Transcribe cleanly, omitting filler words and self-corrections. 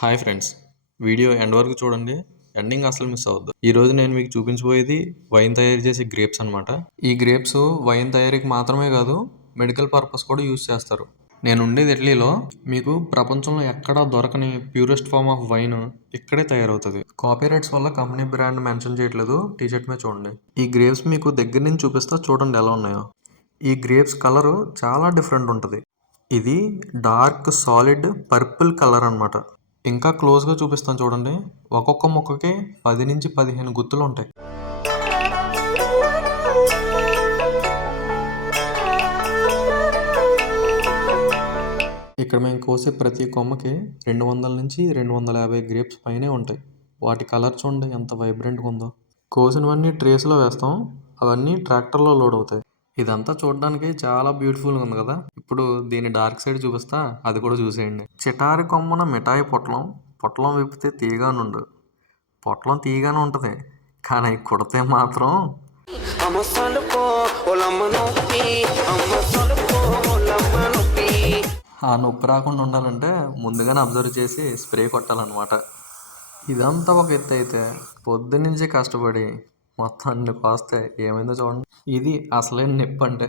Hi friends, video end వరకు చూడండి. Ending అసలు మిస్ అవ్వద్దు. ఈరోజు నేను మీకు చూపించబోయేది వైన్ తయారు చేసే గ్రేప్స్ అనమాట. ఈ గ్రేప్స్ వైన్ తయారీకి మాత్రమే కాదు, మెడికల్ పర్పస్ కూడా యూజ్ చేస్తారు. నేను ఉండేది ఇటలీలో. మీకు ప్రపంచంలో ఎక్కడా దొరకని ప్యూరెస్ట్ ఫార్మ్ ఆఫ్ వైన్ ఇక్కడే తయారవుతుంది. కాపీరైట్స్ వల్ల కంపెనీ బ్రాండ్ మెన్షన్ చేయట్లేదు, టీషర్ట్ మీద చూడండి. ఈ గ్రేప్స్ మీకు దగ్గర నుంచి చూపిస్తా, చూడండి ఎలా ఉన్నాయో. ఈ గ్రేప్స్ కలర్ చాలా డిఫరెంట్ ఉంటుంది. ఇది డార్క్ సాలిడ్ పర్పుల్ కలర్ అనమాట. ఇంకా క్లోజ్గా చూపిస్తాను చూడండి. ఒక్కొక్క మొక్కకి 10 నుంచి 15 గుత్తులు ఉంటాయి. ఇక్కడ మేము కోసే ప్రతి కొమ్మకి 200 నుంచి 250 గ్రేప్స్ పైనే ఉంటాయి. వాటి కలర్ చూడండి ఎంత వైబ్రెంట్గా ఉందో. కోసినవన్నీ ట్రేస్లో వేస్తాం, అవన్నీ ట్రాక్టర్లో లోడ్ అవుతాయి. ఇదంతా చూడడానికి చాలా బ్యూటిఫుల్గా ఉంది కదా. ఇప్పుడు దీని డార్క్ సైడ్ చూపిస్తా, అది కూడా చూసేయండి. చిటారి కొమ్మన మిఠాయి పొట్లం, పొట్లం విప్పితే తీయగానుండు. పొట్లం తీయగానే ఉంటుంది, కానీ కుడితే మాత్రం ఆ నొప్పి రాకుండా ఉండాలంటే ముందుగానే అబ్జర్వ్ చేసి స్ప్రే కొట్టాలన్నమాట. ఇదంతా ఒక ఎత్తు అయితే, పొద్దున్నుంచి కష్టపడి మొత్తం అన్ని కోస్తే ఏమైందో చూడండి. ఇది అసలైన నొప్పి అంటే.